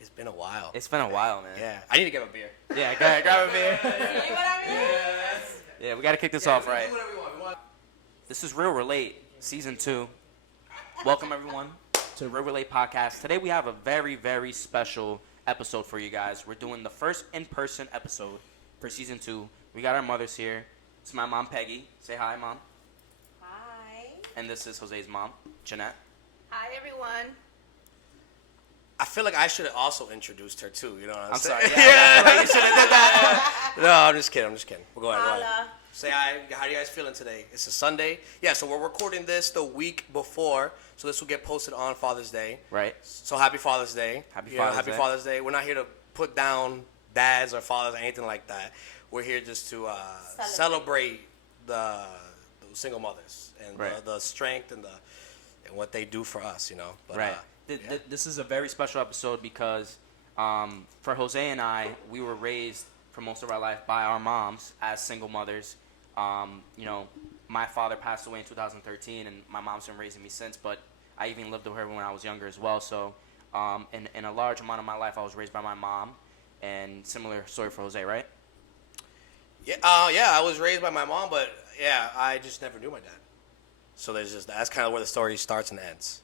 It's been a while. It's been a while, man. Yeah, I need to get a beer. Yeah, go ahead, grab a beer. See what I mean? Yeah, we got to kick this off right. Do whatever you want. This is Real Relate, Season 2. Welcome, everyone, to the Real Relate Podcast. Today we have a very, very special episode for you guys. We're doing the first in-person episode for Season 2. We got our mothers here. It's my mom, Peggy. Say hi, Mom. Hi. And this is Jose's mom, Jeanette. Hi, everyone. I feel like I should have also introduced her too. You know what I'm sorry. saying? Yeah, You should have did that. No, I'm just kidding. We'll go ahead. Holla. Say hi. How are you guys feeling today? It's a Sunday. Yeah, so we're recording this the week before, so this will get posted on Father's Day. Right. So happy Father's Day. Happy Happy Father's Day. We're not here to put down dads or fathers or anything like that. We're here just to celebrate the single mothers and Right. the strength and what they do for us, you know. But, Right. yeah. This is a very special episode because for Jose and I, we were raised for most of our life by our moms as single mothers. You know, my father passed away in 2013, and my mom's been raising me since, but I even lived with her when I was younger as well. So in a large amount of my life, I was raised by my mom, and similar story for Jose, right? Yeah, I was raised by my mom, but yeah, I just never knew my dad. So that's kind of where the story starts and ends.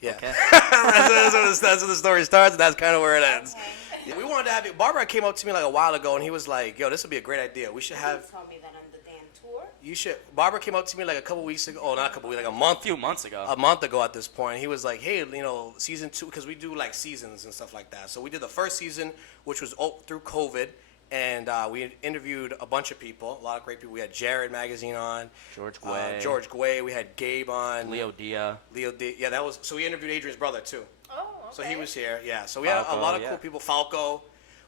Yeah, Okay. that's where the story starts, and that's kind of where it ends. Okay. Yeah, we wanted to have you. Barbara came up to me like a while ago, and he was like, "Yo, this would be a great idea. We should have." You told me that on the damn tour. You should. Barbara came up to me like a couple weeks ago. Oh, not a couple weeks, like a few months ago. A month ago at this point. He was like, "Hey, you know, season 2, because we do like seasons and stuff like that. So we did the first season, which was through COVID." And we interviewed a bunch of people, a lot of great people. We had Jared Magazine on. George Guay. We had Gabe on. Leo Dia. Yeah, that was. So we interviewed Adrian's brother, too. Oh, okay. So he was here, yeah. So we had a lot of Falco, cool people. Falco.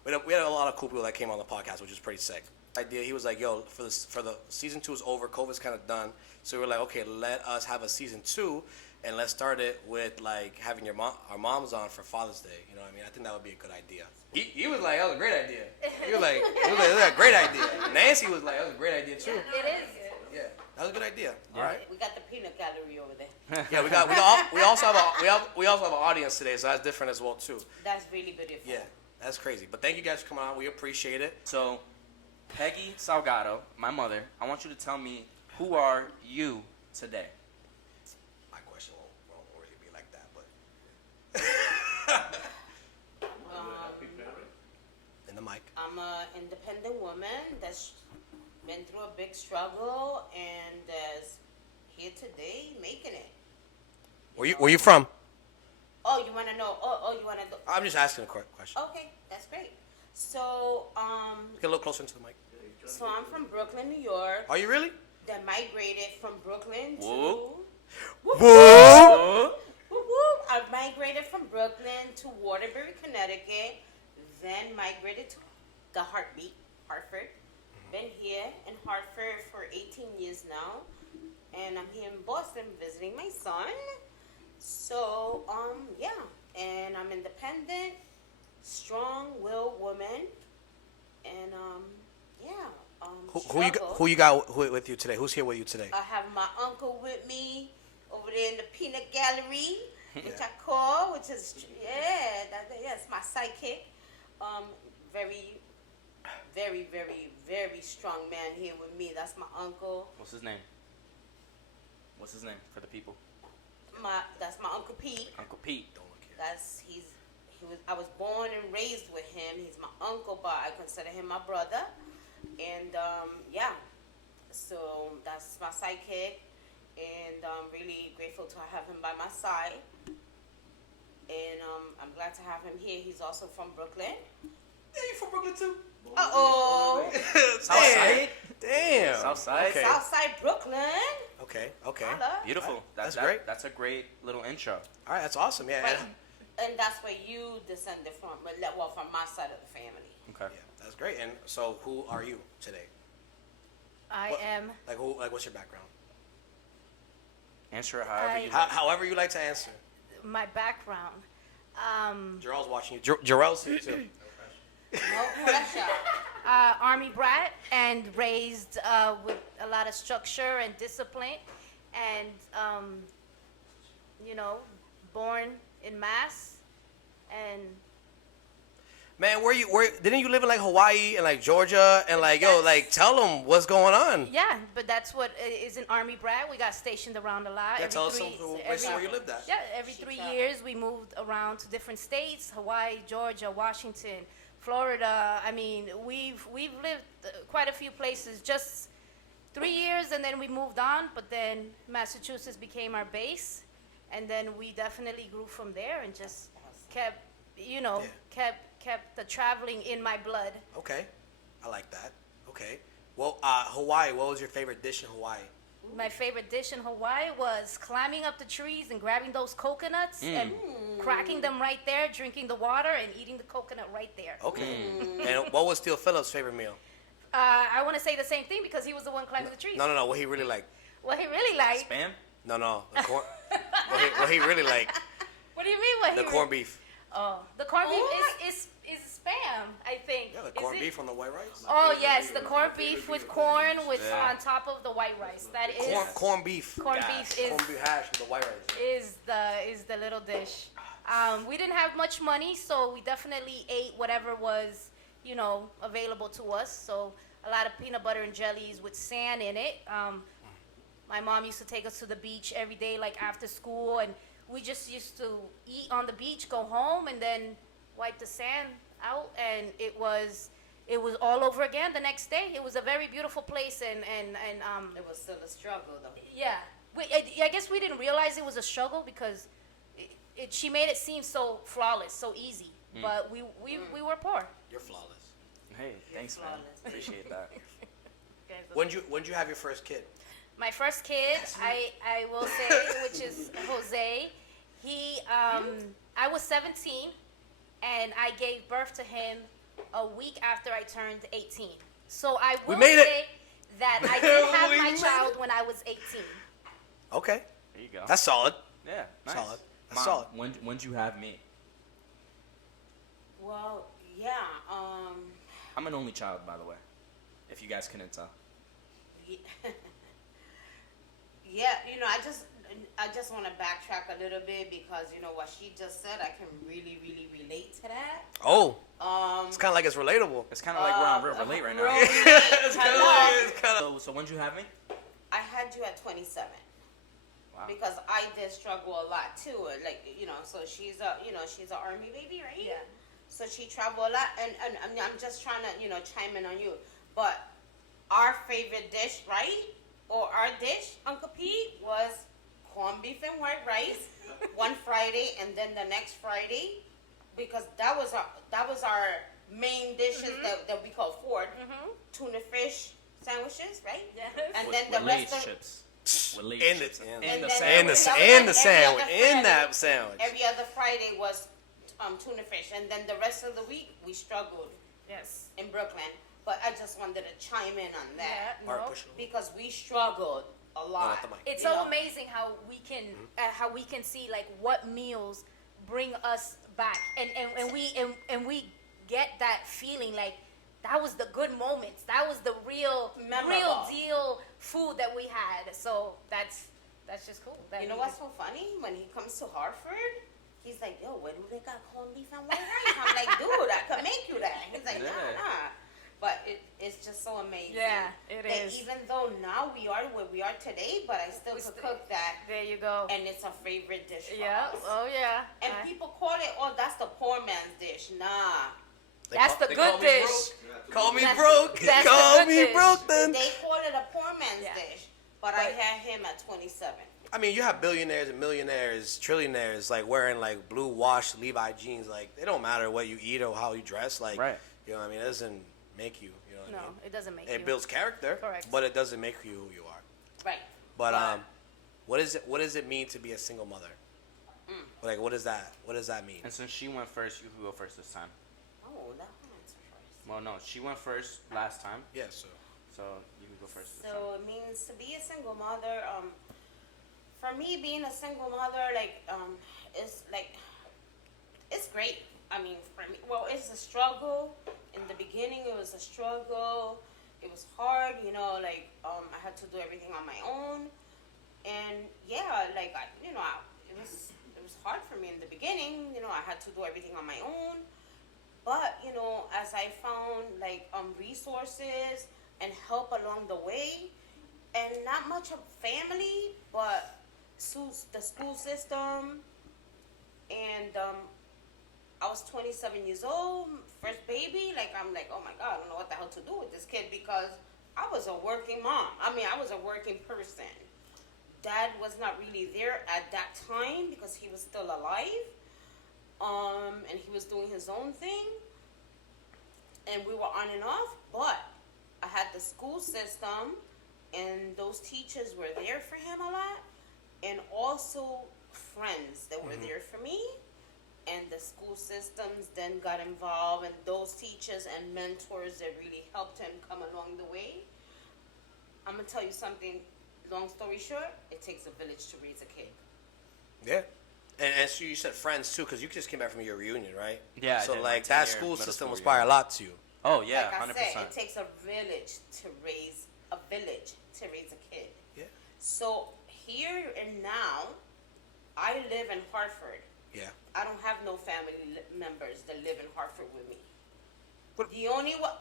We had a lot of cool people that came on the podcast, which is pretty sick. Idea. He was like, "Yo, for the season 2 is over. COVID's kind of done." So we were like, "Okay, let us have a season 2, and let's start it with like having our moms on for Father's Day." You know what I mean? I think that would be a good idea. He was like, "That was a great idea." He was like, "That's a great idea." Nancy was like, "That was a great idea too." It is. Yeah, that was a good idea. Yeah. All right. We got the peanut gallery over there. Yeah, we also have an audience today, so that's different as well too. That's really beautiful. Yeah, that's crazy. But thank you guys for coming on. We appreciate it. So, Peggy Salgado, my mother, I want you to tell me, who are you today? My question won't really be like that, but in the mic. I'm an independent woman that's been through a big struggle and is here today making it. Where you from? Oh, you want to know? Oh, you want to know? I'm just asking a quick question. Okay, that's great. So, Get a little closer into the mic. so I'm from Brooklyn, New York. Are you really? That migrated from Brooklyn to. Whoa. Whoop, Whoa! whoop, whoop. I migrated from Brooklyn to Waterbury, Connecticut, then migrated to the Heartbeat, Hartford. Been here in Hartford for 18 years now, and I'm here in Boston visiting my son. So, yeah, and I'm independent, strong-willed woman, and yeah. Who you got with you today? Who's here with you today? I have my uncle with me over there in the peanut gallery, which I call, which is that's my sidekick. Very, very, very, very strong man here with me. That's my uncle. What's his name? What's his name for the people? That's my Uncle Pete. Uncle Pete. I was born and raised with him. He's my uncle, but I consider him my brother. And yeah, so that's my sidekick, and I'm really grateful to have him by my side. And I'm glad to have him here. He's also from Brooklyn. Yeah, you from Brooklyn too? Uh-oh. Southside? Damn. Southside? Okay. Southside Brooklyn. Okay. Holla. Beautiful. That's great. That's a great little intro. All right, that's awesome. Yeah. Right. And that's where you descended from, well, from my side of the family. Okay. Yeah, that's great. And so, who are you today? I am. Like, what's your background? Answer it however you However you like to answer. My background. Jarrell's watching you. Jarrell's here too. No pressure. Army brat and raised with a lot of structure and discipline, and you know, born in Mass, and Man, didn't you live in like Hawaii and like Georgia and like tell them what's going on? yeah, but that's what is an Army brat. We got stationed around a lot. Yeah, Every tell us three- some every- places where you lived at. Yeah, every 3 years we moved around to different states: Hawaii, Georgia, Washington, Florida. I mean, we've lived quite a few places. Just 3 years, and then we moved on. But then Massachusetts became our base, and then we definitely grew from there and just kept, you know, kept the traveling in my blood. Okay, I like that. Okay, well, Hawaii. What was your favorite dish in Hawaii? My favorite dish in Hawaii was climbing up the trees and grabbing those coconuts and cracking them right there, drinking the water and eating the coconut right there. Okay, and what was Steele Phillips' favorite meal? I want to say the same thing because he was the one climbing the trees. No. What he really liked? What he really liked. Spam? No. The corn. what he really liked? What do you mean? What The he corned beef. Oh, the corned beef is spam, I think. Yeah, the Is corned it? beef on the white rice. Oh yes, the corned beef with corn with on top of the white rice. That is Corned beef. corned beef is Corned beef hash with the white rice. is the little dish. We didn't have much money, so we definitely ate whatever was, you know, available to us. So a lot of peanut butter and jellies with sand in it. My mom used to take us to the beach every day, like after school, and we just used to eat on the beach, go home, and then wipe the sand out, and it was all over again the next day. It was a very beautiful place, and It was still a struggle, though. yeah. I guess we didn't realize it was a struggle because she made it seem so flawless, so easy. But we were poor. You're flawless. Hey, thanks, man. flawless. Appreciate that. When'd you have your first kid? My first kid, I will say, which is Jose. He, I was 17, and I gave birth to him a week after I turned 18. So I will made it. say that I did have We my made child when I was 18. Okay, There you go. that's solid. yeah, nice. Solid. That's Mom, solid. When'd you have me? Well, yeah, I'm an only child, by the way. If you guys couldn't tell. yeah, you know, I just want to backtrack a little bit because, you know, what she just said, I can really, really relate to that. Oh, it's kind of like it's relatable. It's kind of like we're on Real Relate right now. Hello. So when'd you have me? I had you at 27. Wow. Because I did struggle a lot too. Like, you know, so she's an army baby, right? Yeah. So she traveled a lot, and I'm just trying to, you know, chime in on you. But our favorite dish, right? Or our dish, Uncle Pete, was corned beef and white rice one Friday, and then the next Friday, because that was our main dishes that we called Ford. Tuna fish sandwiches, right? Yes. And then the with rest Lay's of chips. With Lay's In the- chips. in In the then- sandwich. In that sandwich. Every other Friday was tuna fish, and then the rest of the week we struggled Yes. in Brooklyn. But I just wanted to chime in on that Yeah. Art No. push. because we struggled a lot. not the mic. It's you so know. amazing how we can see like what meals bring us back, and we get that feeling like that was the good moments. That was the real Memorable. deal food that we had. So that's just cool. That You know we what's so funny? When he comes to Hartford, he's like, "Yo, where do they got corned beef and white rice?" I'm like, "Dude, I can make you that." He's like, "Nah." But it's just so amazing. Yeah, it that is. Even though now we are where we are today, but I still could cook that, There you go. and it's a favorite dish for Yeah. us. Oh yeah. And people call it, "Oh, that's the poor man's dish." Nah. That's the good dish. Call me That's- broke. that's the Call good me dish. broke then. They call it a poor man's Yeah. dish, but I had him at 27. I mean, you have billionaires and millionaires, trillionaires, like wearing like blue wash Levi jeans. Like, it don't matter what you eat or how you dress. Like, Right. you know what I mean? It doesn't make you, you know what No, I mean? it doesn't make you. It builds character, Correct. but it doesn't make you who you are. Right. But what does it mean to be a single mother? Like, what does that mean? And since she went first, you can go first this time. Oh, that one's first. Well, no, she went first last time, Yeah, so so you can go first this time. So it means to be a single mother. For me, being a single mother, it's great. I mean, for me, well, it's a struggle. in the beginning, it was a struggle. It was hard, I had to do everything on my own. And yeah, it was hard for me in the beginning. I had to do everything on my own. But, as I found resources and help along the way, and not much of family, but the school system, and I was 27 years old, first baby. I'm like, oh my God, I don't know what the hell to do with this kid, because I was a working mom. I was a working person. Dad was not really there at that time because he was still alive, and he was doing his own thing, and we were on and off. But I had the school system, and those teachers were there for him a lot, and also friends that were there for me. And the school systems then got involved, and those teachers and mentors that really helped him come along the way. I'm going to tell you something, long story short, it takes a village to raise a kid. Yeah. And so you said friends, too, because you just came back from your reunion, right? Yeah. So, that school system inspired a lot to you. Oh, yeah, like 100%. I said, it takes a village to raise a kid. Yeah. So, here and now, I live in Hartford. Yeah. I don't have no family members that live in Hartford with me. What? The only one...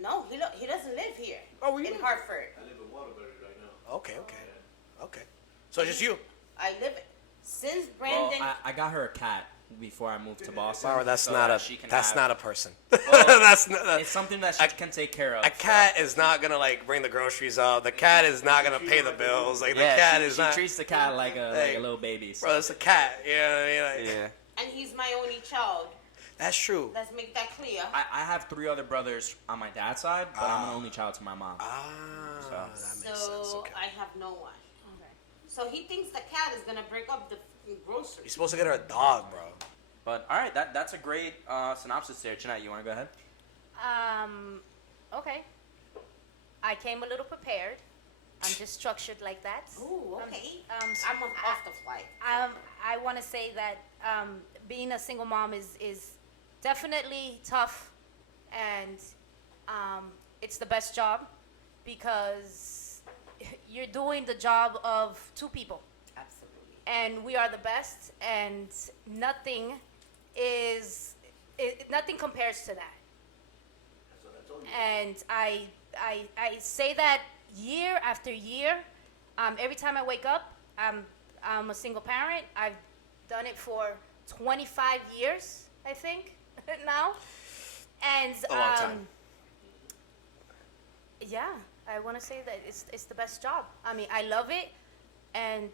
No, he doesn't live here. Oh, in Hartford. I live in Waterbury right now. Okay. Okay. So just you. I live since Brandon. Well, I got her a cat before I moved to Boston. Barbara, that's so not that she can have- not a person. Well, that's not. It's something that she can take care of. A cat is not gonna bring the groceries up. The cat is not gonna pay the bills. The Yeah, cat she, is she not. treats the cat like a little baby. So. Bro, it's a cat. You know what I mean? Yeah. And he's my only child. That's true. Let's make that clear. I have 3 other brothers on my dad's side, but I'm an only child to my mom. That makes sense. Okay. I have no one. Okay. So he thinks the cat is gonna break up the groceries. You're supposed to get her a dog, bro. But, all right, that's a great synopsis there. Jeanette, you want to go ahead? Okay. I came a little prepared. I'm just structured like that. Ooh, okay. I'm off the flight. I want to say that being a single mom is definitely tough, and it's the best job because you're doing the job of 2 people. Absolutely. And we are the best, and nothing compares to that. That's what I told you. And I say that year after year. Every time I wake up, I'm a single parent. I've done it for 25 years, I think, now. And A long time. Yeah, I want to say that it's the best job. I love it, and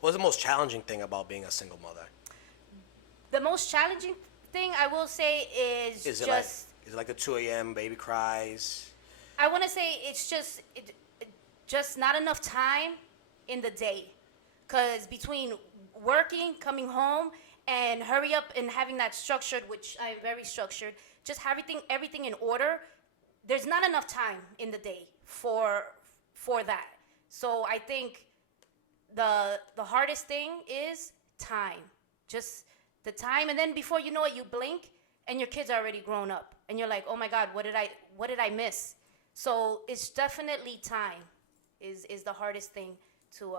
What's the most challenging thing about being a single mother? the most challenging thing I will say is Is it like the 2 a.m. baby cries? I want to say it's just not enough time in the day, because between working, coming home, and hurry up and having that structured, which I'm very structured, just everything in order. There's not enough time in the day for that. So I think the hardest thing is time, just the time, and then before you know it, you blink and your kids are already grown up, and you're like, oh my God, what did I miss? So it's definitely time is the hardest thing to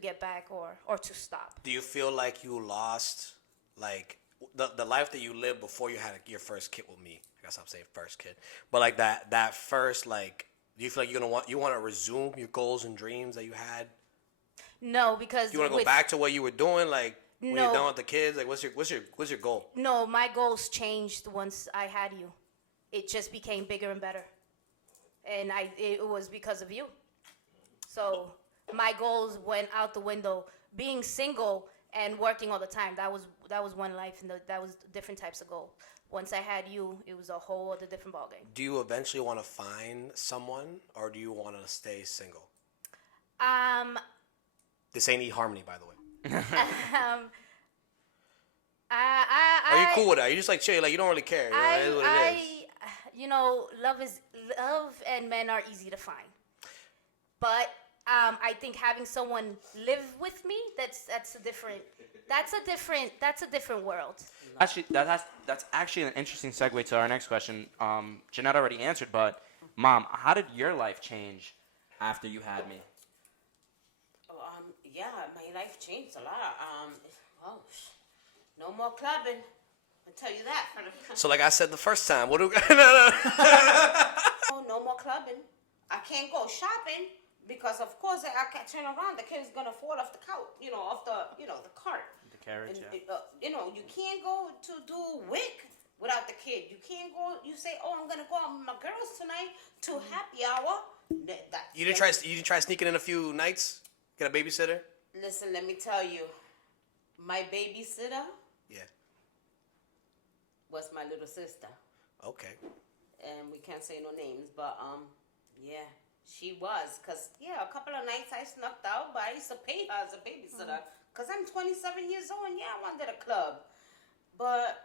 get back or to stop. Do you feel like you lost the life that you lived before you had your first kid with me? I guess I'm saying first kid, but that first do you feel like you want to resume your goals and dreams that you had? No, because You want to go back to what you were doing, when No. you're done with the kids? What's your goal? No, my goals changed once I had you. It just became bigger and better, and it was because of you. So my goals went out the window. Being single and working all the time, that was one life, and that was different types of goals. Once I had you, it was a whole other different ballgame. Do you eventually want to find someone, or do you want to stay single? This ain't eHarmony, by the way. Are you cool with it? Are you just chill? You don't really care. It is what it is. love and men are easy to find, but I think having someone live with me, that's a different world. Actually, that's actually an interesting segue to our next question. Jeanette already answered, but Mom, how did your life change after you had me? Yeah, my life changed a lot. No more clubbing. I'll tell you that. So like I said the first time, what do No more clubbing. I can't go shopping because, of course, I can't turn around. The kid's gonna fall off the couch, off the cart. The carriage, And, you can't go to do WIC without the kid. You can't go. You say, "Oh, I'm gonna go out with my girls tonight to happy hour." You didn't try sneaking in a few nights? Get a babysitter? Listen, let me tell you, my babysitter Yeah. was my little sister, Okay. and we can't say no names, but yeah, she was. Cause a couple of nights I snuck out, but I used to pay her as a babysitter. Cause I'm 27 years old, and I wanted a club, but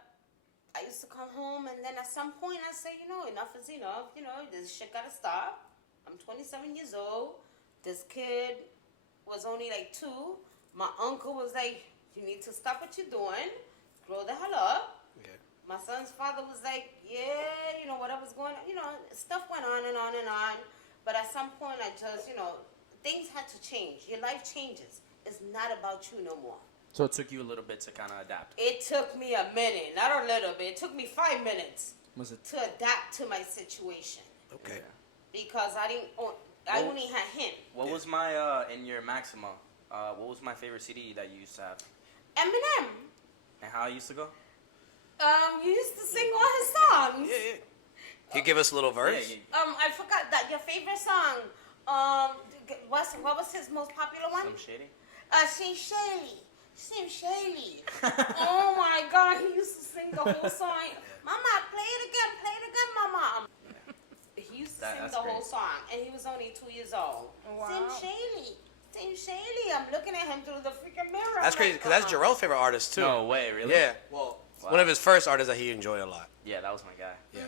I used to come home, and then at some point I say, enough is enough. This shit gotta stop. I'm 27 years old. This kid was only like 2. My uncle was like, "You need to stop what you're doing. Grow the hell up." Yeah. My son's father was like, "Yeah, whatever's going on." Stuff went on and on and on. But at some point, I just, things had to change. Your life changes. It's not about you no more. So it took you a little bit to kind of adapt. It took me a minute, not a little bit. It took me 5 minutes Was it? to adapt to my situation Okay. because I only had him. What was my in your Maxima? What was my favorite CD that you used to have? Eminem. And how it used to go? You used to sing all his songs. Yeah. Can you give us a little verse? I forgot that your favorite song. What was his most popular one? Slim Shady? Slim Shady. Oh my God, he used to sing the whole song. Mama, play it again, Mama. He used to sing the whole song, and he was only 2 years old. Wow. Slim Shady. I'm looking at him through the freaking mirror. That's crazy because that's Jarrell's favorite artist too. No way, really? Yeah. Well, it's one of his first artists that he enjoyed a lot. Yeah, that was my guy. Yeah.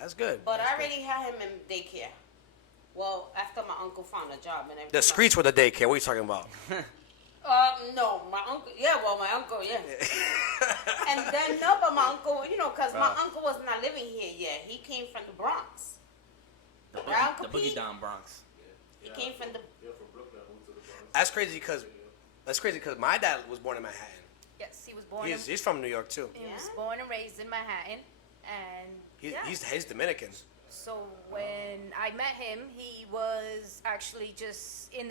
That's good. But That's I good. already had him in daycare. Well, after my uncle found a job and everything. The streets were the daycare. What are you talking about? No, my uncle. Yeah, well, my uncle, yeah. And then but my uncle, because my uncle was not living here yet. He came from the Bronx. The Uncle Boogie Pete? Down Bronx. He came from the. Yeah, from Brooklyn, I moved to the Bronx. That's crazy because my dad was born in Manhattan. Yes, he was born. He's from New York too. He was born and raised in Manhattan, and He's Dominican. So when I met him, he was actually just in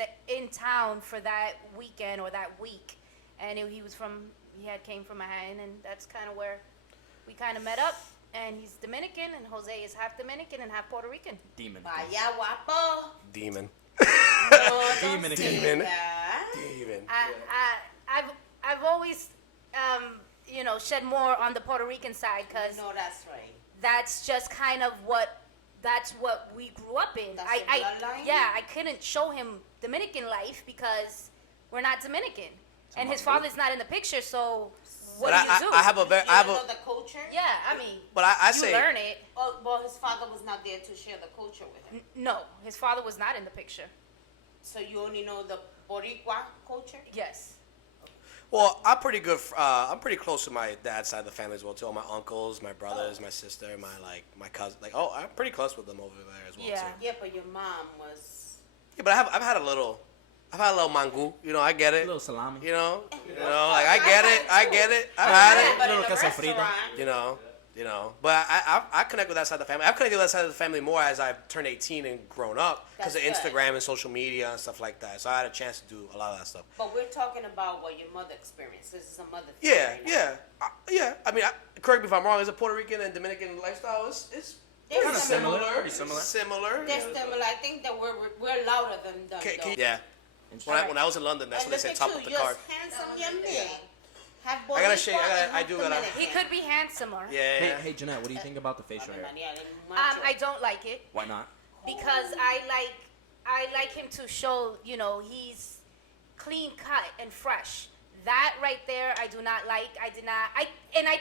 town for that weekend or that week, and he came from Manhattan, and that's kind of where we kind of met up. And he's Dominican, and Jose is half Dominican and half Puerto Rican. Demon. Vaya guapo. Demon. No, don't Demon. say Demon. that. Demon. I've always shed more on the Puerto Rican side because No, that's right. that's just kind of that's what we grew up in. That's your bloodline? I couldn't show him Dominican life because we're not Dominican, and his father's not in the picture. So what But do you do? I have a very, You I have don't a, know the culture? yeah, I mean, but I you say, learn it. Oh, well, his father was not there to share the culture with him. No, his father was not in the picture. So you only know the Boricua culture? Yes. well, I'm pretty good. I'm pretty close to my dad's side of the family as well too. All my uncles, my brothers, my sister, my cousin. I'm pretty close with them over there as well Yeah. too. Yeah, but your mom was. Yeah, but I've had a little mangu. I get A it. little salami. I get it. I've had it. But in Little the queso frito. restaurant, But I connect with that side of the family. I've connected with that side of the family more as I've turned 18 and grown up because of That's good. Instagram and social media and stuff like that. So I had a chance to do a lot of that stuff. but we're talking about what your mother experienced. This is a mother thing. right now. Yeah. I mean, correct me if I'm wrong. Is a Puerto Rican and Dominican lifestyle it's They're kind of similar. similar. Pretty similar. Similar. They're similar. I think that we're louder than them. though. Yeah. When I was in London, that's And what they look said. at Top of the you, card. you're handsome young man. Have I gotta Boricua shake- and I have do gotta- Dominican. He could be handsomer. Yeah. Hey, Jeanette, what do you think about the facial hair? I don't like it Why not? because I like him to show, he's clean cut and fresh. That right there, I do not like. I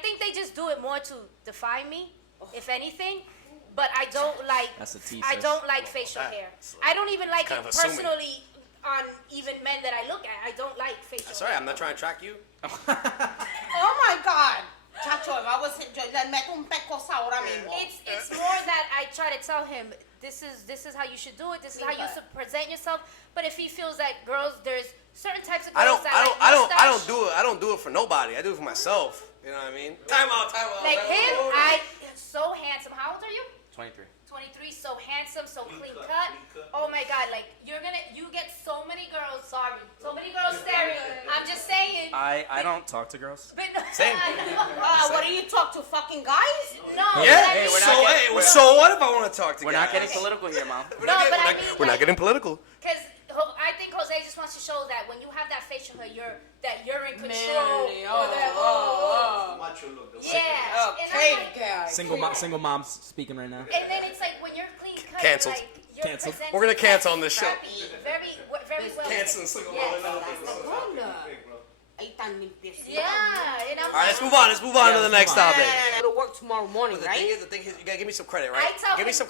think they just do it more to define me, if anything. But I don't like. That's a tease, I sis. don't like facial hair. I don't even like kind it of assuming. personally. on even men that I look at. I don't like facial Sorry, hair. I'm not trying to track you. Oh my God. Chacho, if I was yo le meto un pecosa ahora mismo. It's more that I try to tell him this is how you should do it. This is how you should present yourself. But if he feels that there's certain types of girls I don't do it for nobody. I do it for myself. You know what I mean? Time out. Like him, so handsome. How old are you? 23. 23, so handsome, so clean cut. Oh my God, like you get so many girls. Sorry, so many girls staring. I'm just saying. I don't talk to girls. But Same. What do you talk to, fucking guys? No. Yeah. Hey, we're so not getting- so what if I want to talk to We're guys? not getting political here, Mom. We're not getting political. Because I think Jose just wants to show that when you have that facial hair, you're in control. Macho look. The Yeah. Oh, And I'm cave like- guy. Single moms speaking right now. And then it's like when you're clean cut, Canceled. like you're Canceled. presenting We're gonna cancel on this show. Very well. Cancel single Yes. Ahí tan limpiecito. Yeah. And I'm All right, let's move on. Let's move on to the next topic. Go to work tomorrow morning, But the right? thing is, you gotta give me some credit, right? I tell Give me him- some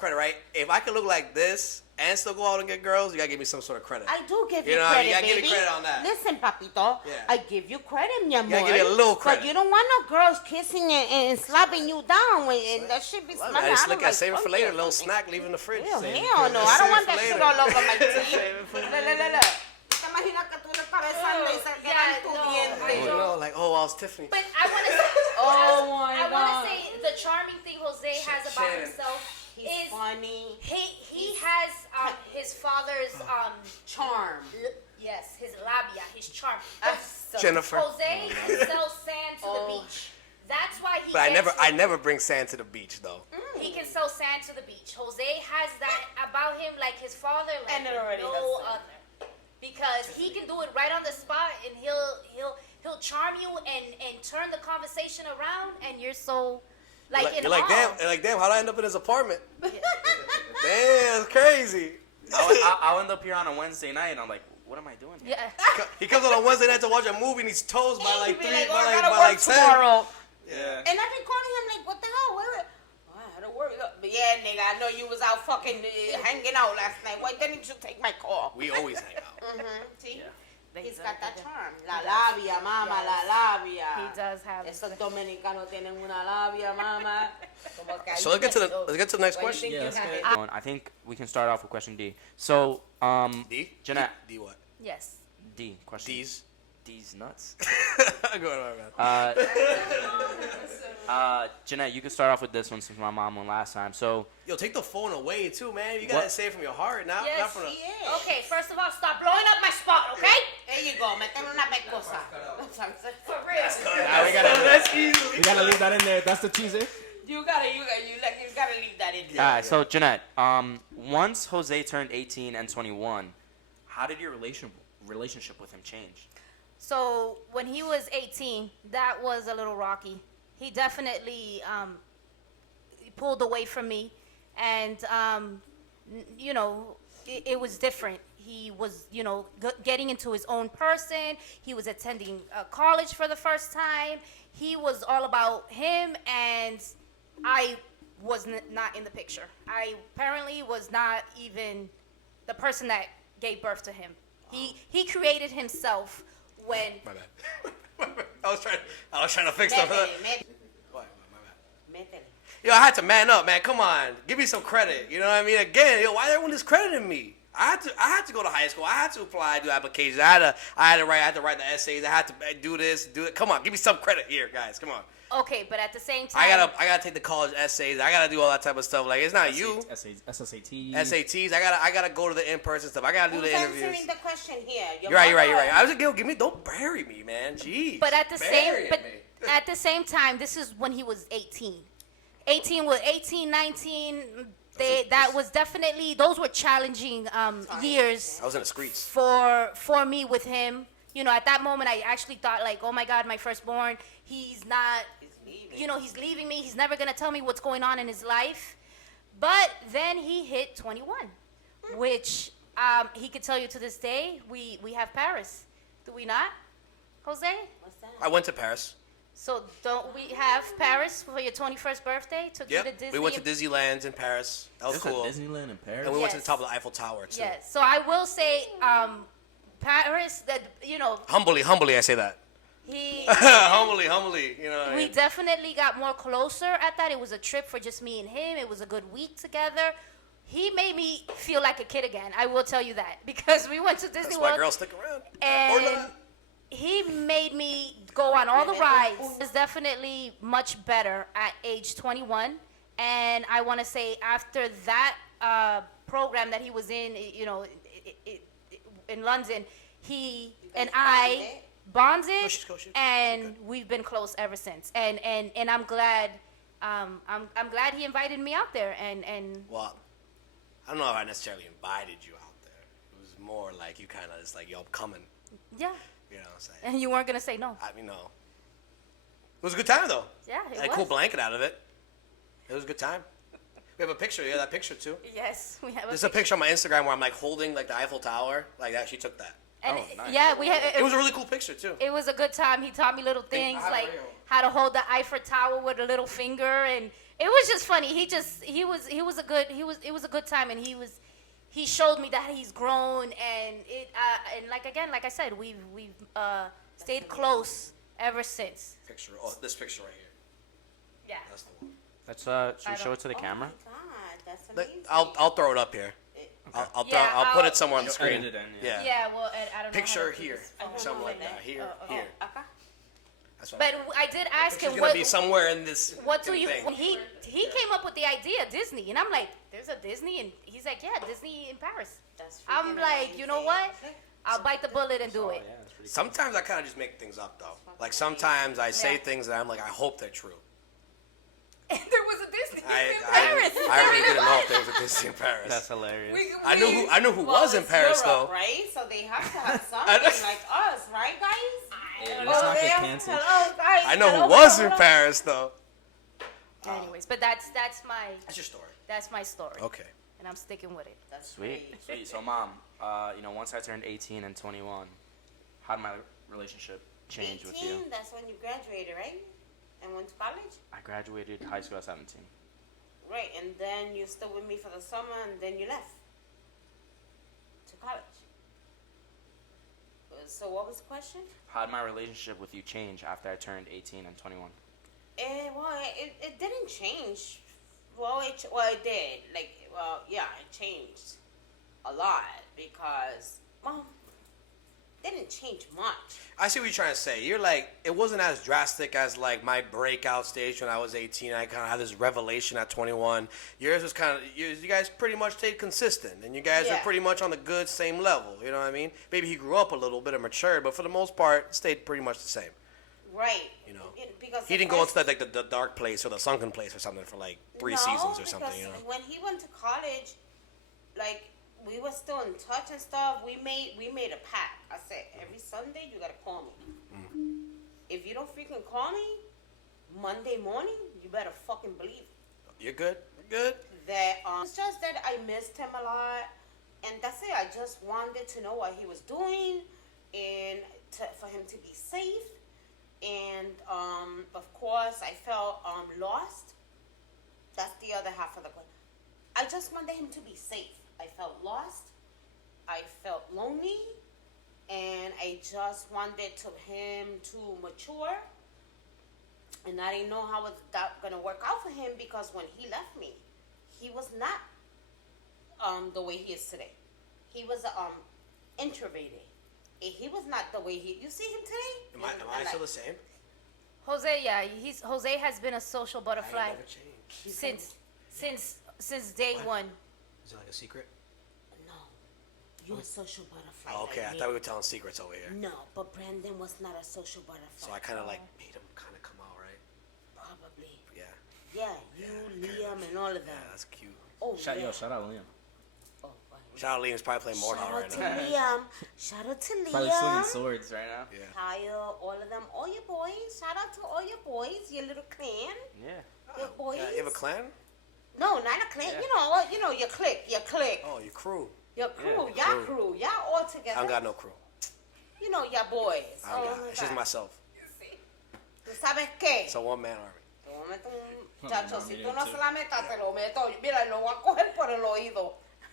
credit, right? If I can look like this and still go out and get girls, you gotta give me some sort of credit. I do give You you know, credit, you gotta baby. give me credit on that. Listen, papito, Yeah. I give you credit, mi amor. gotta give you a little credit. But you don't want no girls kissing and slapping you down, and that shit be Love smelling. it. I just out look of at like save it for funky later, or a little something. snack, leave it in the fridge. Ew, Save it hell no, I Save don't it want for that shit later. all over my teeth. Save it for Look. ¿Te imaginas que tú le cabezando y se quedan tu diente? Oh, no, like, oh, I was Tiffany. But I want to say, Oh my I God. want to say the charming thing Jose has about Shannon. himself He's is funny. he has his father's Charm. yes, his labia, his charm. Jennifer. Jose can sell sand to the beach. That's why he. But gets I never bring sand to the beach though. He can sell sand to the beach. Jose has that about him, like his father, like And it already no does. other, because he can do it right on the spot, and he'll charm you and turn the conversation around, and you're so like in You're like, awe. damn, how'd I end up in his apartment? Damn, that's crazy. I'll end up here on a Wednesday night, and I'm like, what am I doing here? Yeah. He comes on a Wednesday night to watch a movie and he's toast by like He'd be 3, like, by "Oh, I like, gotta by work like 10. tomorrow." Yeah. And I've been calling him like, what the hell? Where? Oh, I had to work. But yeah, nigga, I know you was out fucking hanging out last night. Why didn't you take my call? We always hang out. See? They He's do, got that they do. charm. La labia, mama, Yes. la labia. He does have. Esos dominicanos tienen una labia, mama. Como que So let's get to the next Why you think question. you let's have get it? I think we can start off with question D. So, D? Jeanette. D what? Yes. D. Question. D's? D's nuts. Go ahead, Jeanette, you can start off with this one since my mom went last time. So, Yo, take the phone away too, man. You gotta What? say it from your heart, not Yes, from the. He is. Okay, first of all, stop blowing up my spot, okay? There you go. Métele una pecosa. For real. We gotta leave that in there. That's the teaser. You gotta leave that in there. all right. So, Jeanette, once Jose turned 18 and 21, how did your relationship with him change? So when he was 18, that was a little rocky. He definitely he pulled away from me, and you know, it was different. He was, you know, getting into his own person. He was attending college for the first time. He was all about him, and I was not in the picture. I apparently was not even the person that gave birth to him. He created himself when. My bad. I was trying to fix stuff. Métele, What? My bad. métele. Yo, I had to man up, man. Come on, give me some credit. You know what I mean? Again, yo, why everyone discrediting me? I had to go to high school. I had to apply, do applications. I had to write the essays. I had to do this, do it. Come on, give me some credit here, guys. Come on. Okay, but at the same time, I gotta take the college essays. I gotta do all that type of stuff. Like it's not you. SSAT. SATs. I gotta go to the in-person stuff. I gotta do Who's the interviews. answering the question here? Your You're right. mother? I was like, yo, don't bury me, man. Jeez. But at the Bury me. at the same time, this is when he was 18. 18, 19. That was definitely, those were challenging years I was in the streets. for me with him. You know, at that moment, I actually thought like, oh my God, my firstborn, he's not, you know, he's leaving me. He's never gonna tell me what's going on in his life. But then he hit 21, which he could tell you to this day. We have Paris, do we not, Jose? What's that? I went to Paris. So don't we have Paris for your 21st birthday? Took you to Yep. Disney. We went to Disneyland in Paris. That was There's cool. a Disneyland in Paris. And we went to the Yes. top of the Eiffel Tower too. Yes. So I will say, Paris. That Humbly, I say that. he. humbly. You know. What I We mean? definitely got more closer at that. It was a trip for just me and him. It was a good week together. He made me feel like a kid again. I will tell you that because we went to Disney That's World. why girls stick around. Or And not. he made me go on all the rides. It's definitely much better at age 21. And I want to say after that program that he was in, in London, he and I bonded, and we've been close ever since. And I'm glad. I'm glad he invited me out there. And Well, I don't know if I necessarily invited you out there. It was more like you kind of just like, yo, I'm coming. yeah, You know what I'm saying? and you weren't gonna say no. I mean, no. It was a good time though. Yeah, it I had a was. cool blanket out of it. It was a good time. We have a picture. Yeah, that picture too. Yes, we have. There's a picture on my Instagram where I'm like holding like the Eiffel Tower. Like that. She took that. And Oh, nice. yeah, we had. It was a really cool picture too. It was a good time. He taught me little things I like real. how to hold the Eiffel Tower with a little finger, and it was just funny. It was a good time, and he showed me that he's grown, and like I said, we've stayed close ever since. Picture. Oh, this picture right here. Yeah. That's the one. Let's should we show it to the camera? Oh my God, that's Like, amazing. I'll throw it up here. I'll Yeah, put I'll- it somewhere on the Edit screen. it in, Yeah. Yeah. Well, and I don't know. Picture how to do here. this. Something like that. Here. Here. Okay. That's what But I did ask Picture's him gonna be somewhere in this. what do fucking you? thing. He came up with the idea Disney, and I'm like, there's a Disney, and he's like, yeah, Disney in Paris. That's I'm freaking like, you know what? I'll bite the bullet and do it. Yeah, that's pretty Sometimes I kind of just make things up though. Like sometimes I say Yeah. things that I'm like, I hope they're true. And there was a Disney in I Paris. really didn't know if there was a Disney in Paris. That's hilarious. I knew who was in it's Paris Europe, though. right? So they have to have I know. something like us, right, guys? Yeah, let's not get there. canceled. Hello, guys. I know Hello, who was in hello. Paris though. Anyways, but that's my That's your story. story, Okay. and I'm sticking with it. That's Sweet, great. sweet. So, Mom, once I turned 18 and 21, how did my relationship change with you? 18, that's when you graduated, right? And went to college? I graduated high school at 17. Right, and then you still with me for the summer, and then you left to college. So what was the question? How did my relationship with you change after I turned 18 and 21? It didn't change. Well, it did. It changed a lot because, it didn't change much. I see what you're trying to say. You're like, it wasn't as drastic as like my breakout stage when I was 18. I kind of had this revelation at 21. Yours was kind of, you guys pretty much stayed consistent, and you guys were Yeah. pretty much on the good same level. You know what I mean? Maybe he grew up a little bit and matured, but for the most part, stayed pretty much the same. Right. You know, Because he the didn't go first- into the dark place or the sunken place or something for like 3 No, seasons or something. because You know. when he went to college, like we were still in touch and stuff. We made a pact. I said every Sunday you gotta call me. If you don't freaking call me Monday morning, you better fucking believe You're good. You're good. that. It's just that I missed him a lot, and that's it. I just wanted to know what he was doing, and for him to be safe. And of course, I felt lost. That's the other half of the question. I just wanted him to be safe. I felt lost. I felt lonely, and I just wanted him to mature. And I didn't know how was that gonna work out for him because when he left me, he was not the way he is today. He was introverted. He was not the way you see him today. Am I still the same? Jose, yeah, Jose has been a social I butterfly ain't never changed. since day one. Is it like a secret? No, you're a social butterfly. Oh, okay, like I me. thought we were telling secrets over here. No, but Brandon was not a social butterfly. So I kind of like made him kind of come out, right? Probably. Yeah. Yeah, you, Liam, and all of them. Yeah, that's cute. Oh, Shout yeah. out Liam. Oh, right. Shout out Liam's probably playing Mordor Shout right out to now. Liam. Shout out to Probably swinging Liam. swords right now. Yeah. Kyle, all of them, all your boys. Shout out to all your boys, your little clan. Yeah. Your boys. Yeah, you have a clan? No, not a clan. Yeah. You know, your clique, Oh, your crew. your crew, Yeah, y'all crew, y'all all together. I don't got no crew. You know, your boys. I don't got it. It's just God. myself. ¿Tú sabes qué? It's a one-man army. Te voy a meter un chacho. Si tú no se la metas, te lo meto. Mira, lo voy a coger por el oído.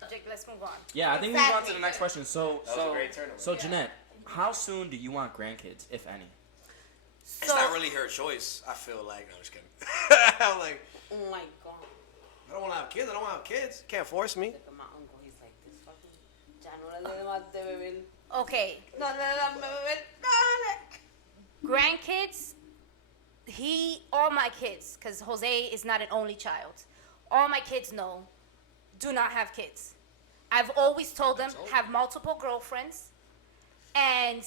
Jake, let's move on. Yeah, I think we move on to Exactly. the next question. So, That was a great turnover. so Jeanette, how soon do you want grandkids, if any? It's not really her choice. I feel like. No, I'm just kidding. I'm like, Oh my God. I don't want to have kids. I don't want to have kids. Can't force me. Look at my uncle. He's like this fucking. Ya no le dé más de beber. Okay, No le dé más de beber. Dale. grandkids, all my kids, because Jose is not an only child, all my kids know, do not have kids. I've always told them, have multiple girlfriends, and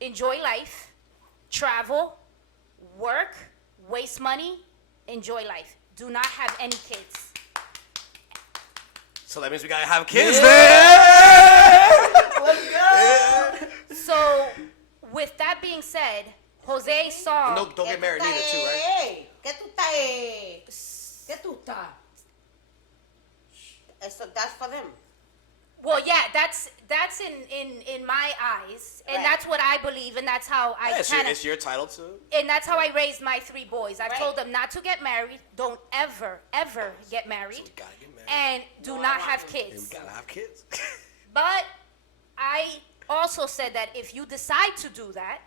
enjoy life, travel, work, waste money, enjoy life. Do not have any kids. So that means we gotta have kids then. So, with that being said, Jose's song. Don't get married neither, too, right? ¿Qué tú estás? ¿Qué tú estás? Eso, that's for them. Well, yeah, that's in my eyes, and Right. that's what I believe, and that's how I Yeah, kind it's your title too. and that's how I raised my 3 boys. I've Right. told them not to get married, don't ever get So married, we gotta get married. and do No, I not want have them. And we kids. gotta have kids. But I also said that if you decide to do that,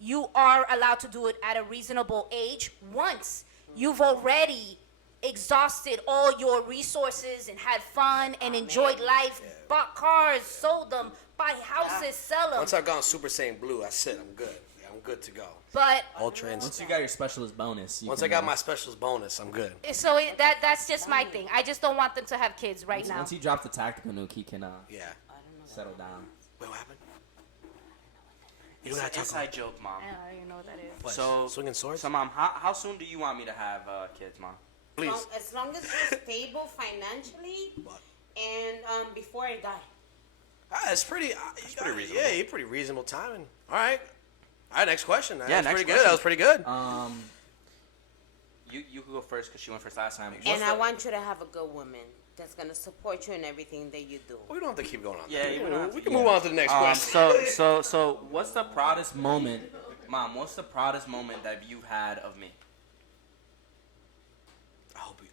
you are allowed to do it at a reasonable age once you've already exhausted all your resources and had fun and enjoyed life, bought cars, sold them, buy houses, sell them. Once I've gone Super Saiyan Blue, that's it. I'm good. Yeah, I'm good to go. But Ultra Once Instinct. you got your specialist bonus. Once I got my specialist bonus, I'm good. so that's just my thing. I just don't want them to have kids right now. Once he drops the tactical nuke, he can Yeah. settle down. Wait, what happened? You It's don't an gotta talk inside about joke, Mom. I don't even know what that is. what? So- Swinging swords? So, Mom, how soon do you want me to have kids, Mom? Please. As long as you're stable financially What? and before I die. It's pretty. pretty reasonable. Yeah, you're pretty reasonable timing. All right. All right. Next question. That Yeah, was next pretty good. question. That was pretty good. You could go first because she went first last time. And I want you to have a good woman that's going to support you in everything that you do. We don't have to keep going on. Yeah, you don't have we to. can move on to the next question. So, what's the proudest moment, Mom? What's the proudest moment that you've had of me,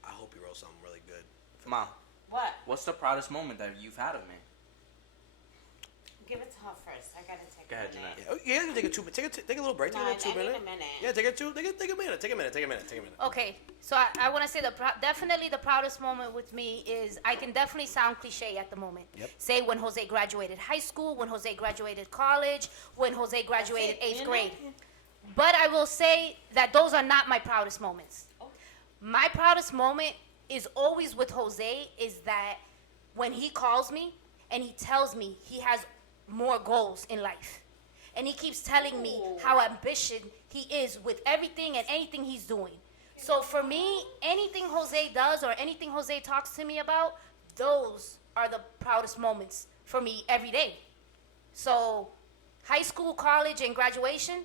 I hope you wrote something really good. Mom? What? What's the proudest moment that you've had of me? Give it to her first. I got to take Go ahead, a minute. Jeanette. Yeah, you take a little break. Take No, a little I need 2 a minute. minute. Yeah, take a minute. Take a minute. Okay, so I want to say definitely the proudest moment with me is I can definitely sound cliche at the moment. Yep. Say when Jose graduated high school, when Jose graduated college, when Jose graduated That's it, 8th you grade. know? But I will say that those are not my proudest moments. My proudest moment is always with Jose is that when he calls me and he tells me he has more goals in life. And he keeps telling me how ambitious he is with everything and anything he's doing. So for me, anything Jose does or anything Jose talks to me about, those are the proudest moments for me every day. So high school, college, and graduation,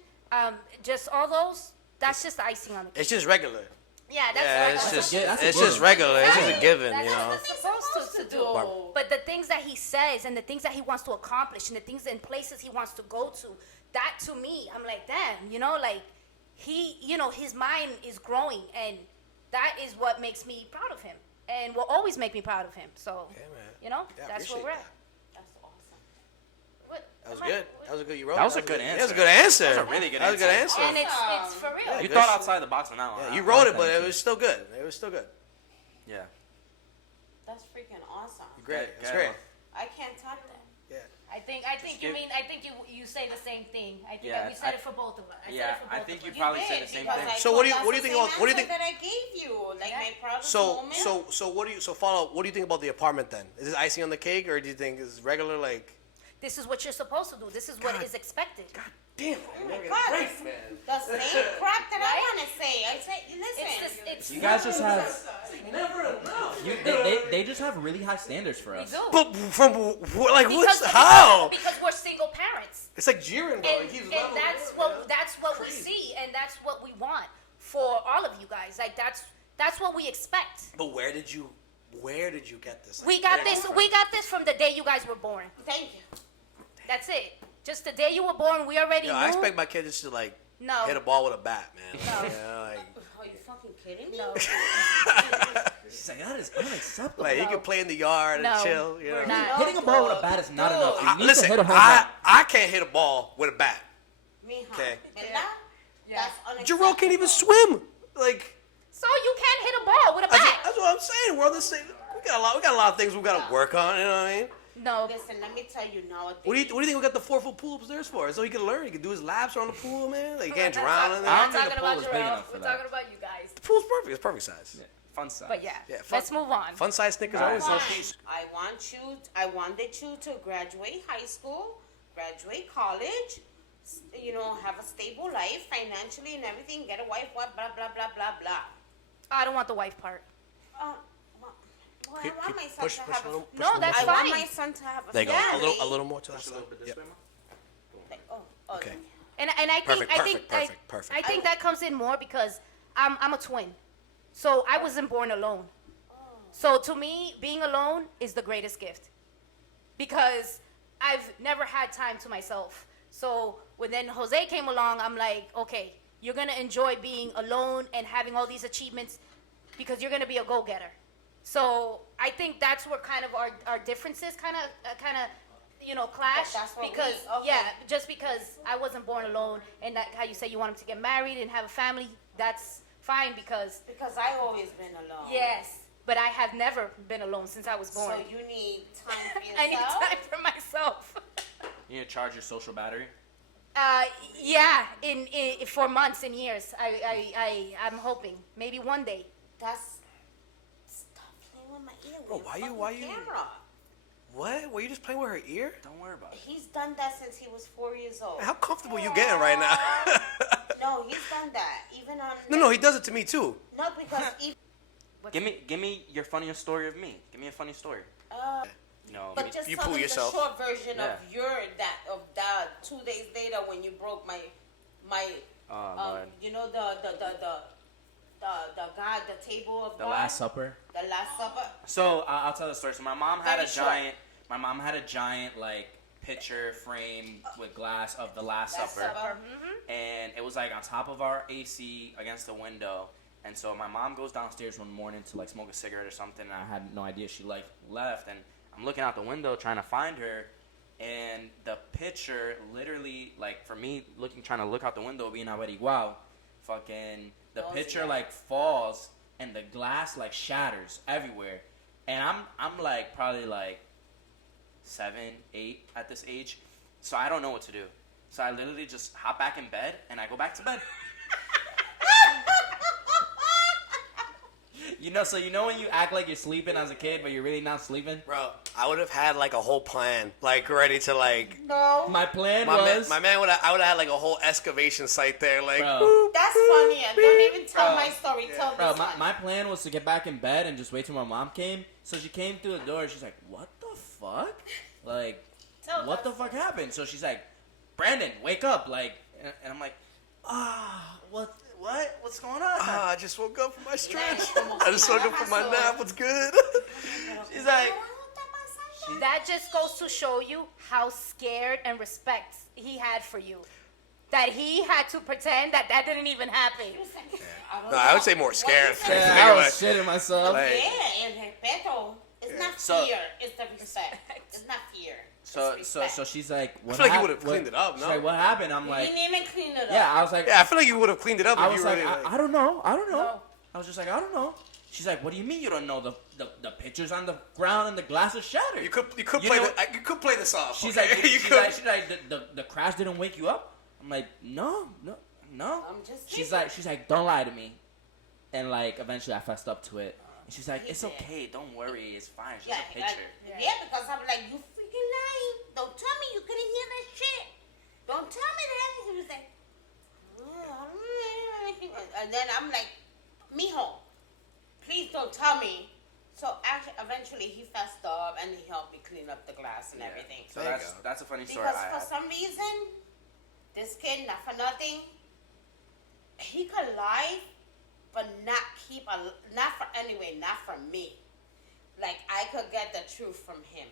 just all those, that's just the icing on the cake. It's just regular. Yeah, that's Yeah, like it's just that's a it's just given. regular. It's just a given, That's you know. what it's supposed to do. But the things that he says and the things that he wants to accomplish and the things and places he wants to go to, that to me, I'm like, damn, you know, like he, you know, his mind is growing, and that is what makes me proud of him, and will always make me proud of him. So, Yeah, man. you know, Yeah, I that's where appreciate we're at. that. That's awesome. What, That was am I- good. That was a good. You wrote. That was a good That answer. was a good answer. That was a really good That was a good answer. answer. And it's for real. Yeah, You good thought shit. outside the box on that one. Yeah, I- you I wrote like it, but that it too. was still good. It was still good. Yeah. That's freaking awesome. Great. Go It's ahead, great. Mom. I can't top that. Yeah. I think give- you say the same thing. I think Yeah, that we said I- it for both of us. I said Yeah, it for both I of think us. you probably said the did, same because thing. I So what do you- told what do you that's think the about- what do you same think- answer that I gave you? Like Yeah. my proudest So moment. so what do you follow? What do you think about the apartment then? Is this icing on the cake, or do you think it's regular like? This is what you're supposed to do. This is what God. is expected. Damn. Oh my God, the same crap that I want to say. I say, listen. It's You guys just have. Never enough. They just have really high standards for we us. do. But from like what's Because- how? Because we're single parents. It's like Jiren, bro. And, He keeps and leveling that's up, what we Crazy. see, and that's what we want for all of you guys. Like that's what we expect. But where did you get this? We got this from the day you guys were born. Thank you. That's it. Just the day you were born, we already Yo, knew. I expect my kids to like No. hit a ball with a bat, man. No. Are you fucking kidding me? No. She's like, that is unacceptable. Like, you No. can play in the yard No, and chill. You we're know? not. Hitting a ball with a bat is not enough. You need Listen, to hit a home run. I can't hit a ball with a bat. Mija. Okay. ¿Verdad? Yeah. That's unacceptable. Jerome can't even swim. Like, So you can't hit a ball with a that's, bat. that's what I'm saying. We're on the same. We got a lot of things we got to work on. You know what I mean? No. Listen, let me tell you nowadays. What do you think we got the 4-foot pool upstairs for? So he can learn. He can do his laps around the pool, man. Like, you can't drown in We're there. I not don't think talking the pool about is big Jarrell. enough for We're that. talking about you guys. The pool's perfect. It's perfect size. Yeah, fun size. But yeah, Yeah, fun- let's move on. Fun size Snickers All right, always. so I wanted you to graduate high school, graduate college, have a stable life financially and everything, get a wife, what, blah, blah, blah, blah, blah. I don't want the wife part. Well, Keep- I want my keep- son push- to push have a a... little- push No, a little that's more. I fine. want my son to have a There you go. family. A little more to that Push a side. little bit this Yep. way, Ma. Okay. And I think Perfect. I think that comes in more because I'm a twin, so I wasn't born alone. So to me, being alone is the greatest gift because I've never had time to myself. So when then Jose came along, I'm like, okay, you're gonna enjoy being alone and having all these achievements because you're gonna be a go-getter. So I think that's where kind of our differences kind of clash That's what because okay. just because I wasn't born alone and that how you say you want him to get married and have a family, that's fine because Because I've always been alone. yes, but I have never been alone since I was born. So you need time for yourself? I need time for myself. You need to charge your social battery. Yeah, in for months and years. I'm hoping maybe one day. Stop playing with my ear. Bro, with why your you- why fucking you- Camera. What? Were you just playing with her ear? Don't worry about it. He's done that since he was 4 years old. How comfortable you getting right now? No, he's done that. Even on... No, he does it to me too. No, because even... Give me your funniest story of me. Give me a funny story. No. But just you tell pull him yourself. the short version Yeah. of that 2 days later when you broke my Oh, Lord. the table of The God, Last Supper. the Last Supper. So I'll tell the story. So my mom had Very a short. giant. My mom had a giant like picture frame with glass of the Last Last Supper, Supper. and it was like on top of our AC against the window. And so my mom goes downstairs one morning to like smoke a cigarette or something, and I had no idea she like left. And I'm looking out the window trying to find her, and the picture literally like for me trying to look out the window being already wow, fucking the Oh, picture yeah. like falls and the glass like shatters everywhere, and I'm like probably like 7, 8 at this age, so I don't know what to do. So I literally just hop back in bed and I go back to bed. So when you act like you're sleeping as a kid, but you're really not sleeping? Bro, I would have had like a whole plan, like ready to like. No, My plan My was... man I would have had like a whole excavation site there, like. Bro. boop, that's boop, funny. And don't even tell Bro. my story. Tell Bro, this one. my plan was to get back in bed and just wait till my mom came. So she came through the door and she's like, what the fuck? Like, Tell what the us. fuck happened? So she's like, Brandon, wake up. Like, and I'm like, what's going on? I just woke up from my stretch. como I just si woke nada up from my pasó. nap. What's good? She's like, That just goes to show you how scared and respect he had for you. That he had to pretend that didn't even happen. No, I would say more scared. What is it? yeah, I was shitting myself. Like- Yeah, el respeto. It's not So- fear. It's the respect. It's not fear. So It's respect. so she's like, what feel like you hap- would've cleaned what- it up, She's no? like, what happened? I'm You like, didn't even clean it up. yeah, I was like, Yeah, I feel like you would have cleaned it up I if was you like, really. I don't know. No. I was just like, I don't know. She's like, what do you mean you don't know? The pictures on the ground and the glass is shattered. You could You play know- you could play this off. She's okay? like, you could. she's like, the crash didn't wake you up. I'm like, no. I'm just She's sleeping. like, don't lie to me. And like, eventually I fessed up to it. And she's like, He it's did. okay, don't worry, it's fine, it's Yeah, just a picture. yeah, because I'm like, you freaking lying. Don't tell me you couldn't hear that shit. Don't tell me that. He was like, and then I'm like, mijo, please don't tell me. So actually, eventually he fessed up and he helped me clean up the glass and everything. So There you that's a funny story Because I for had. some reason, this kid, not for nothing, he could lie, but not from me. Like, I could get the truth from him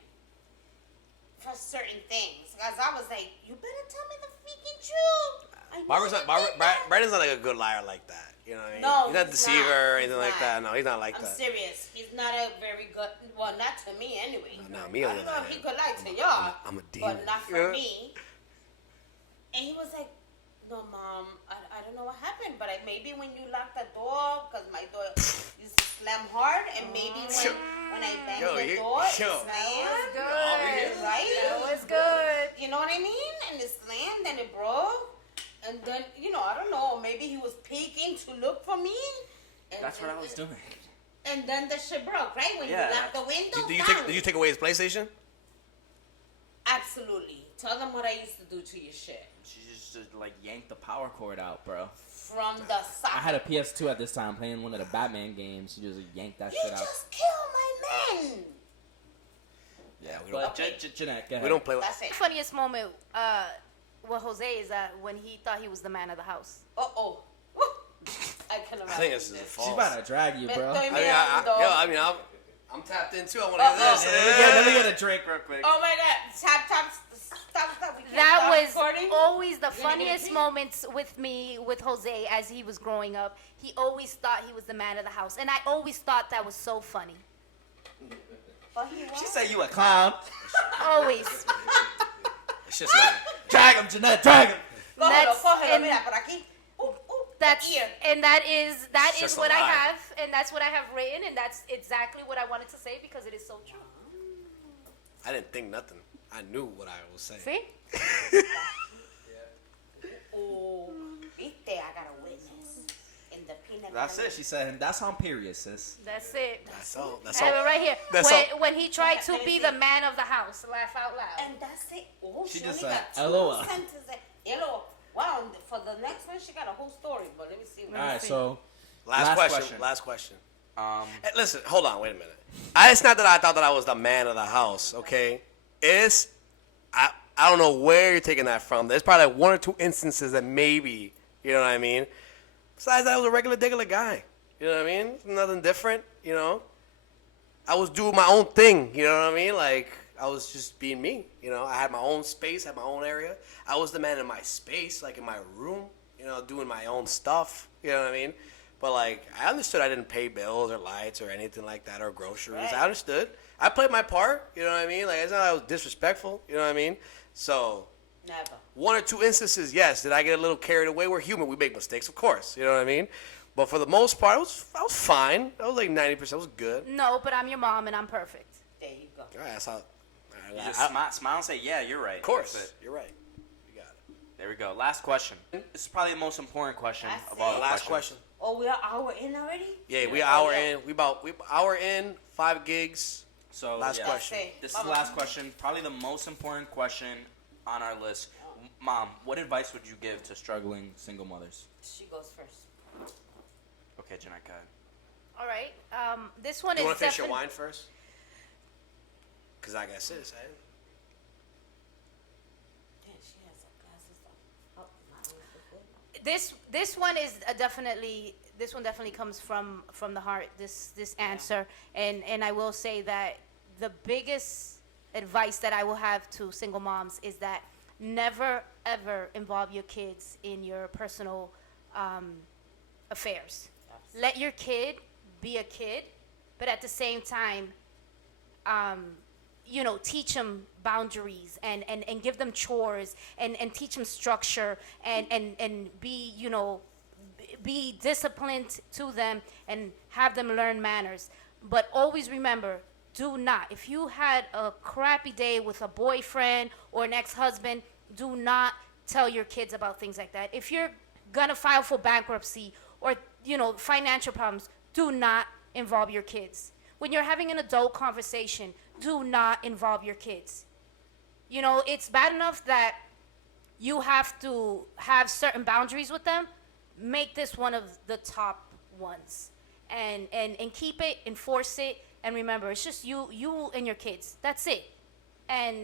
for certain things. Because I was like, you better tell me the freaking truth. I know Barbara's you not. Barbara, did that. Brandon's not like a good liar like that. You know what I mean? No, he's not he's deceiver not. or anything He's like not. that. No, he's not like I'm that. serious. He's not a very good. Well, not to me anyway. No, me on I the don't know other if he hand, could lie to y'all, I'm a demon. but not for Yeah. me. And he was like, "No, mom, I don't know what happened, but maybe when you locked the door, because my door is slammed hard, and maybe when I banged the door, it slammed, Good. right? That was good. You know what I mean? And it slammed and it broke. And then, I don't know, maybe he was peeking to look for me. And, That's what I was doing. And then the shit broke, right? When Yeah. you locked the window, Did you take away his PlayStation? Absolutely. Tell them what I used to do to your shit. She just like yanked the power cord out, bro. From the socket. I had a PS2 at this time playing one of the Batman games. She just yanked that You shit out. just killed my man. Yeah, we don't. But Okay. Jeanette, go ahead. We don't play with. That's it. The funniest moment with Jose is that when he thought he was the man of the house. Uh-oh. Woo. I can imagine. I think this is this. false. She's about to drag you, bro. Estoy I mean, mirando. I'm tapped in too. I want to hear this. Let me get a drink real quick. Oh my God. Stop. We can't That stop was recording. always the gonna get a funniest drink? moments with me with Jose as he was growing up. He always thought he was the man of the house, and I always thought that was so funny. But he was. She said you a clown. Always. It's just not. Drag him, Jeanette, drag him. Cógelo, and mira, por aquí. That's Ear. and that is It's just a what I lie. have, and that's what I have written, and that's exactly what I wanted to say because it is so true. I didn't think nothing. I knew what I was saying. See? Oh, viste, I got a witness. In the peanut That's butter. it. She said, and that's on period, sis. That's it. That's all. That's I have it all. right here. That's When he tried to be the man of the house, laugh out loud. And that's it. Oh, She she just only said, got two LOL. sentences. Hello. Wow, and for the next one, she got a whole story, but let me see. All right, so Last question. question. Last question. Um, Listen, hold on. Wait a minute. It's not that I thought that I was the man of the house. Okay. I don't know where you're taking that from. There's probably like one or two instances that maybe, you know what I mean? Besides that, I was a regular guy. You know what I mean? Nothing different, you know? I was doing my own thing, you know what I mean? Like, I was just being me, you know? I had my own space, had my own area. I was the man in my space, like in my room, you know, doing my own stuff, you know what I mean? But, like, I understood I didn't pay bills or lights or anything like that or groceries. Right. I understood. I played my part, you know what I mean? Like, it's not that I was disrespectful, you know what I mean? So, Never. one or two instances, yes. Did I get a little carried away? We're human. We make mistakes, of course. You know what I mean? But for the most part, I was fine. I was like 90%. I was good. No, but I'm your mom and I'm perfect. There you go. All right, that's how. you just smile and say, yeah, you're right. Of course. That's it. You're right. You got it. There we go. Last question. This is probably the most important question That's of all it. the Last questions. question. Oh, we are hour in already? Yeah, we Yeah. hour Yeah. in. We hour in, 5 gigs. So Last yeah, question. That's it. This is the last question. Probably the most important question on our list. Mom, what advice would you give to Struggling single mothers. She goes first. Okay, Jeanette, go ahead. All right. This one Do you is want to finish your definitely. wine first? Because I guess it is. Damn, she has her glasses up. Oh, my eyes are good. This one is this one definitely comes from the heart. This answer, and I will say that the biggest advice that I will have to single moms is that never ever involve your kids in your personal affairs. Let your kid be a kid, but at the same time, teach them boundaries and give them chores and teach them structure and be, be disciplined to them and have them learn manners. But always remember, do not, if you had a crappy day with a boyfriend or an ex-husband, do not tell your kids about things like that. If you're gonna file for bankruptcy or, financial problems, do not involve your kids. When you're having an adult conversation, do not involve your kids. It's bad enough that you have to have certain boundaries with them. Make this one of the top ones. And keep it, enforce it, and remember, it's just you and your kids. That's it. And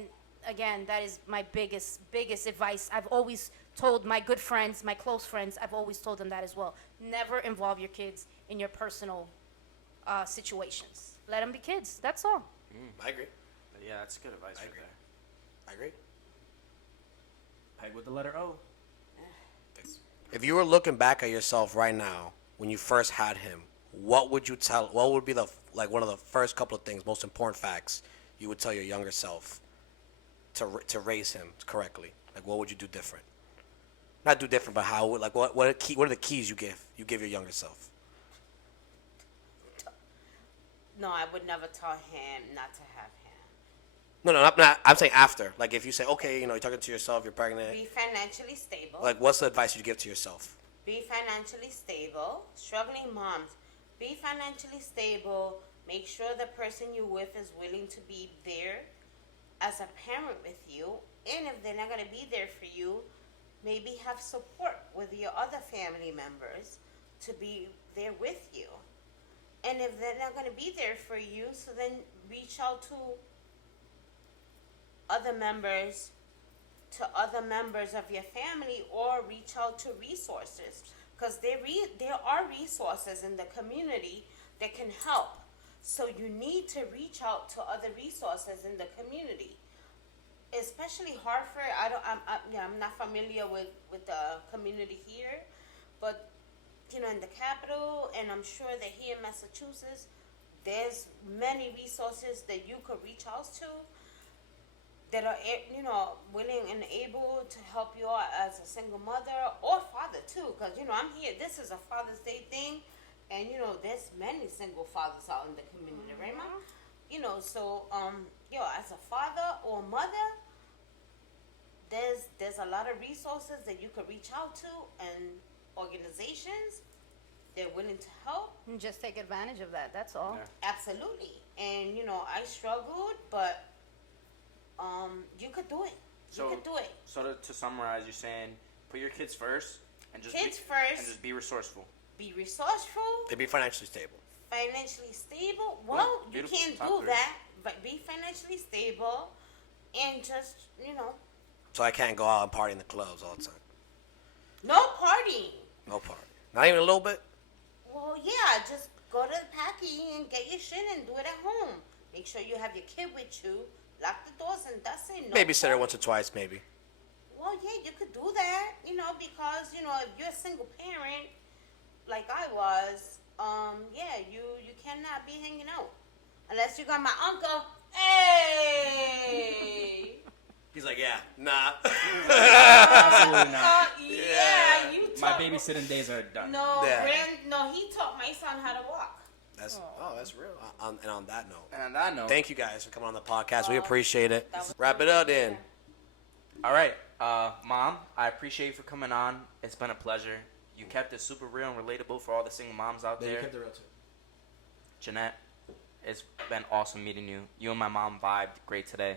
again, that is my biggest advice. I've always told my good friends, my close friends, I've always told them that as well. Never involve your kids in your personal situations. Let them be kids. That's all. I agree. Yeah, that's good advice right agree. there. I agree. Peg with the letter O. If you were looking back at yourself right now when you first had him, what would you tell? What would be one of the first couple of things, most important facts you would tell your younger self to raise him correctly? Like, what would you do different? Not do different, but how? Like, what are the keys you give your younger self? No, I would never tell him not to have him. No, not. I'm saying after. Like, if you say, okay, you're talking to yourself, you're pregnant. Be financially stable. Like, what's the advice you give to yourself? Be financially stable. Struggling moms, be financially stable. Make sure the person you're with is willing to be there as a parent with you. And if they're not going to be there for you, maybe have support with your other family members to be there with you. And if they're not going to be there for you, so then reach out to other members of your family, or reach out to resources, because there are resources in the community that can help. So you need to reach out to other resources in the community, especially Hartford. I'm not familiar with the community here, but in the capital, and I'm sure that here in Massachusetts, there's many resources that you could reach out to that are, willing and able to help you out as a single mother or father too. Because, I'm here, this is a Father's Day thing, and, there's many single fathers out in the community, right, Mom? So, as a father or mother, there's a lot of resources that you could reach out to, and organizations, they're willing to help. And just take advantage of that. That's all. Yeah. Absolutely. And I struggled, but you could do it. You could do it. So to summarize, you're saying put your kids first and just first. and just be resourceful. Be resourceful. To be financially stable. Financially stable. Well, you beautiful. can't Top do three. that, but be financially stable, and just So I can't go out and party in the clubs all the time. no partying. No party. Not even a little bit. Well, yeah, just go to the packy and get your shit and do it at home. Make sure you have your kid with you. Lock the doors, and that's it. No Maybe sit there party. once or twice, maybe. Well, yeah, you could do that, because, if you're a single parent, like I was, you cannot be hanging out. Unless you got my uncle. Hey! He's like, yeah, nah. Absolutely not. Yeah, you My taught. babysitting days are done. No, Yeah. he taught my son how to walk. That's real. And on that note, And on that note, thank you guys for coming on the podcast. We appreciate it. That was Wrap it up then. all right, Mom, I appreciate you for coming on. It's been a pleasure. You kept it super real and relatable for all the single moms out They there. kept it real too. Jeanette, it's been awesome meeting you. You and my mom vibed great today.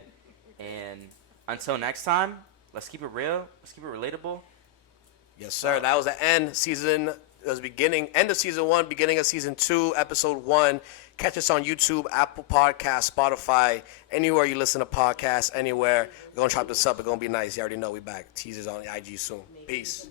And until next time, let's keep it real. Let's keep it relatable. Yes, sir. That was the end of season 1, beginning of season 2, episode 1. Catch us on YouTube, Apple Podcasts, Spotify, anywhere you listen to podcasts, anywhere. We're going to chop this up. It's going to be nice. You already know we back. Teasers on the IG soon. Peace.